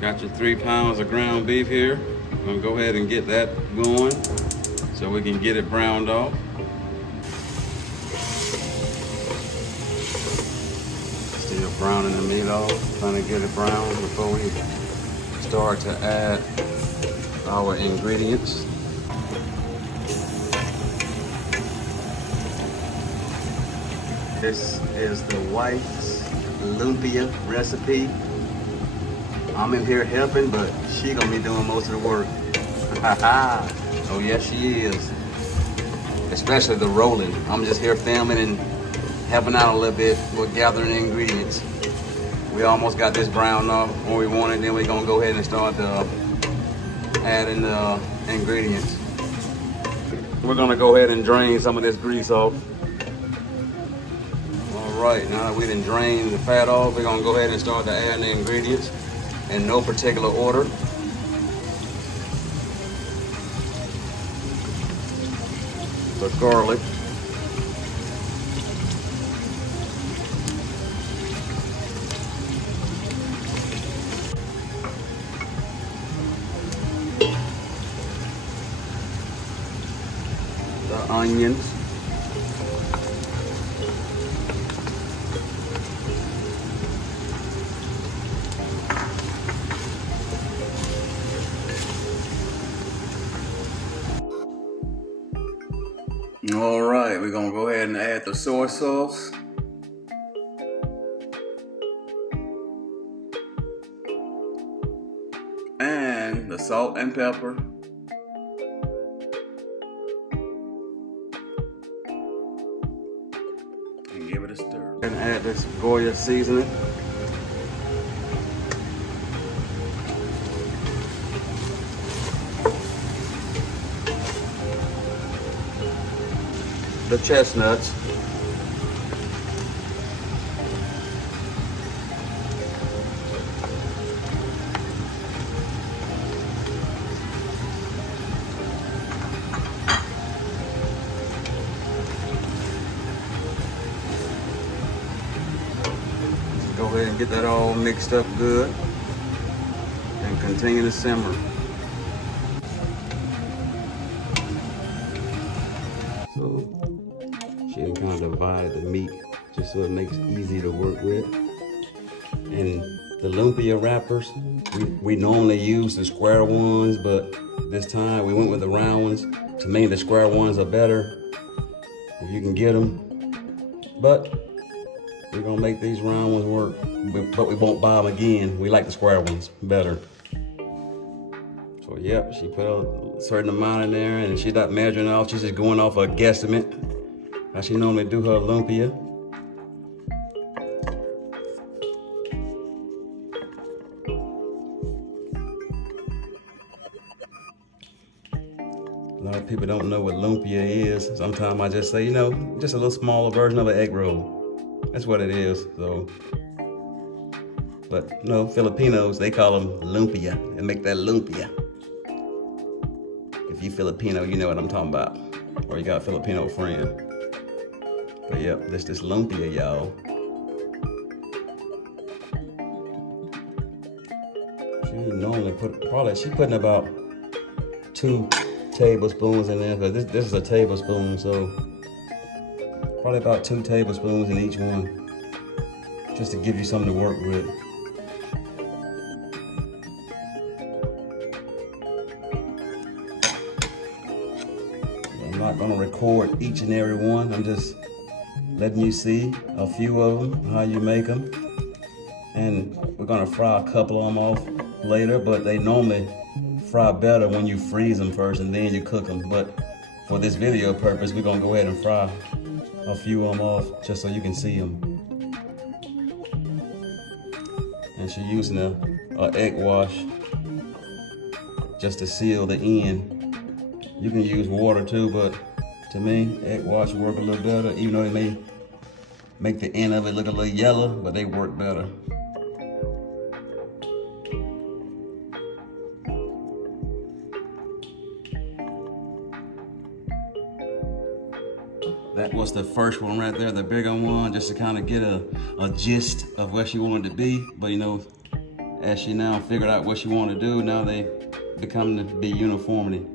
Got your 3 pounds of ground beef here. I'm gonna go ahead and get that going so we can get it browned off. Still browning the meat off, trying to get it brown before we start to add our ingredients. This is the wife's lumpia recipe. I'm in here helping, but she gonna be doing most of the work. Oh yes, she is. Especially the rolling. I'm just here filming and helping out a little bit with gathering the ingredients. We almost got this browned off when we want it. Then we're gonna go ahead and start adding the ingredients. We're gonna go ahead and drain some of this grease off. All right, now that we done drained the fat off, we're gonna go ahead and start to add the ingredients in no particular order. The garlic. The onions. All right, we're gonna go ahead and add the soy sauce. And the salt and pepper. And give it a stir. And add this Goya seasoning. The chestnuts. Go ahead and get that all mixed up good and continue to simmer. So she done kind of divided the meat just so it makes it easy to work with. And the lumpia wrappers, we normally use the square ones, but this time we went with the round ones. To me, the square ones are better if you can get them. But we're gonna make these round ones work, but we won't buy them again. We like the square ones better. So yep, she put a certain amount in there and she's not measuring off, she's just going off a guesstimate. How she normally do her lumpia. A lot of people don't know what lumpia is. Sometimes I just say, you know, just a little smaller version of an egg roll. That's what it is, so. But no, Filipinos, they call them lumpia and make that lumpia. If you Filipino, you know what I'm talking about. Or you got a Filipino friend. But yep, this lumpia, y'all. She normally she's putting about 2 tablespoons in there, because this is a tablespoon, so probably about 2 tablespoons in each one, just to give you something to work with. I'm not gonna record each and every one. I'm just letting you see a few of them, how you make them. And we're gonna fry a couple of them off later, but they normally fry better when you freeze them first and then you cook them. But for this video purpose, we're gonna go ahead and fry a few of them off just so you can see them. And she's using a egg wash just to seal the end. You can use water too, but to me, egg wash work a little better, even though they may make the end of it look a little yellow, but they work better. That was the first one right there, the bigger one, just to kind of get a gist of where she wanted to be. But you know, as she now figured out what she wanted to do, now they become to be uniformity.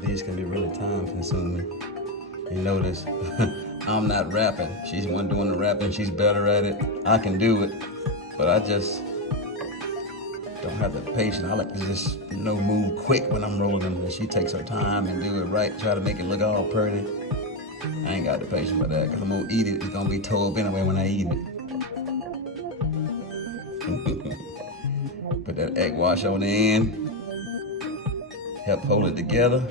These can be really time consuming. You notice I'm not rapping. She's the one doing the rapping. She's better at it. I can do it, but I just don't have the patience. I like to just move quick when I'm rolling. And she takes her time and do it right. Try to make it look all pretty. I ain't got the patience for that because I'm gonna eat it. It's gonna be tore up anyway when I eat it. Put that egg wash on the end. Help hold it together.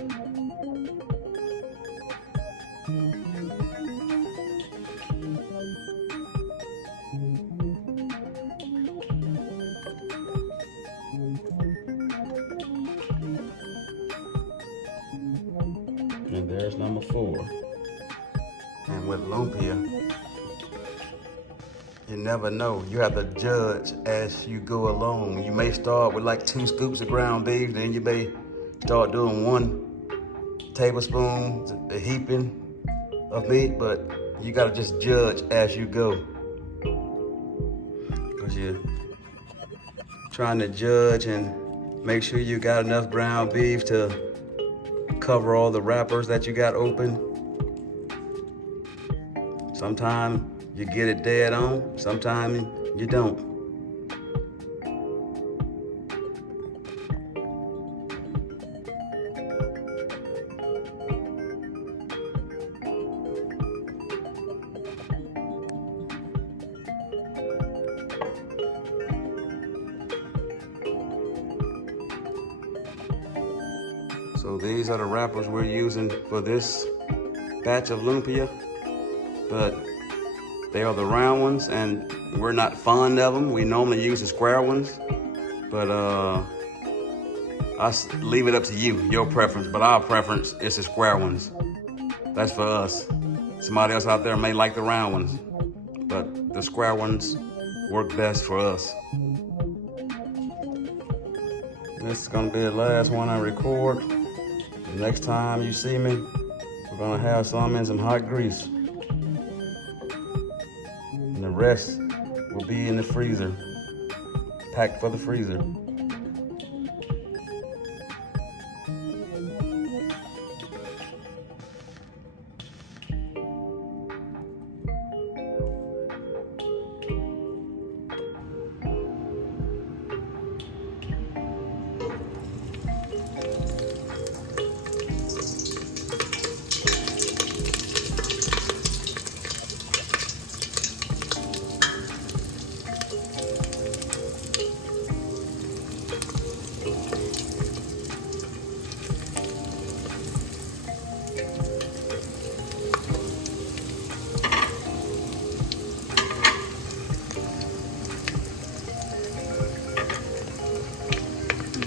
And there's number 4. And with lumpia, you never know. You have to judge as you go along. You may start with like 2 scoops of ground beef, then you may start doing 1 tablespoon, a heaping of meat, but you gotta just judge as you go. Because you're trying to judge and make sure you got enough ground beef to cover all the wrappers that you got open. Sometimes you get it dead on, sometimes you don't. So these are the wrappers we're using for this batch of lumpia, but they are the round ones and we're not fond of them. We normally use the square ones, but I leave it up to you, your preference, but our preference is the square ones. That's for us. Somebody else out there may like the round ones, but the square ones work best for us. This is gonna be the last one I record. The next time you see me, we're gonna have some in some hot grease. And the rest will be in the freezer, packed for the freezer.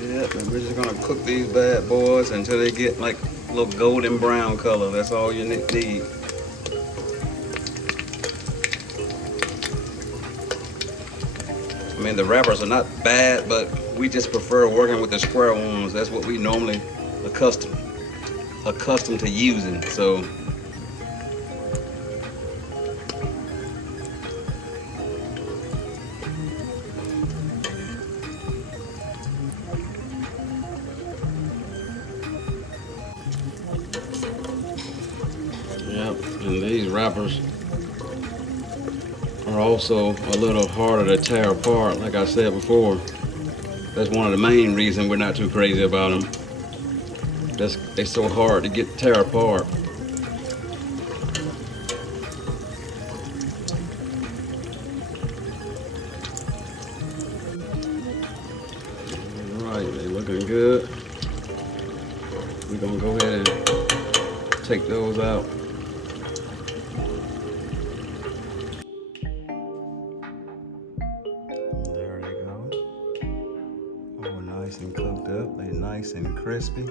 Yep, and we're just gonna cook these bad boys until they get like a little golden brown color. That's all you need. I mean, the wrappers are not bad, but we just prefer working with the square ones. That's what we normally accustomed to using. So yep, and these wrappers are also a little harder to tear apart, like I said before. That's one of the main reasons we're not too crazy about them. They're so hard to tear apart. All right, they're looking good. We're gonna go ahead and take those out. There they go. Oh, nice and cooked up. They're nice and crispy.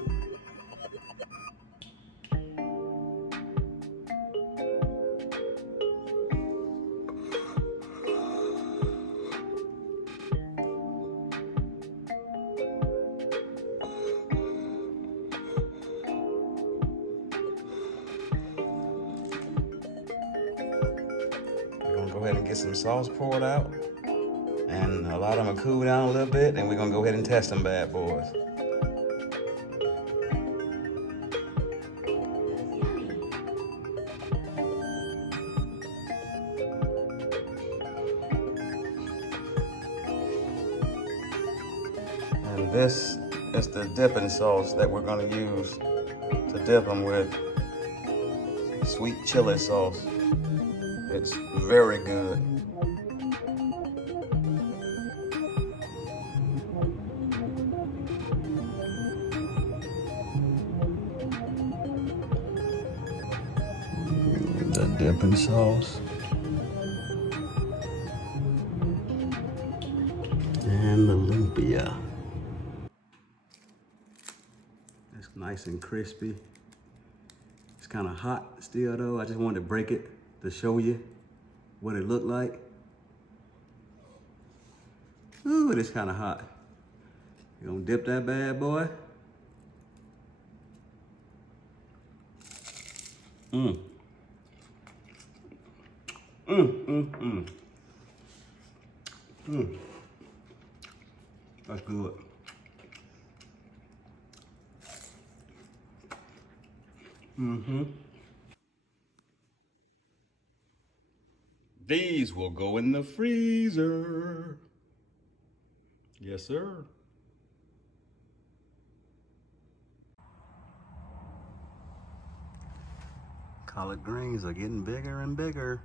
gonna go ahead and get some sauce poured out. And a lot of them will cool down a little bit, and we're gonna go ahead and test them bad boys. And this is the dipping sauce that we're gonna use to dip them with. Sweet chili sauce. It's very good. The dipping sauce. And the lumpia. It's nice and crispy. It's kind of hot still though. I just wanted to break it to show you what it looked like. Ooh, it's kind of hot. You gonna dip that bad boy? Mmm. That's good. These will go in the freezer. Yes, sir. Collard greens are getting bigger and bigger.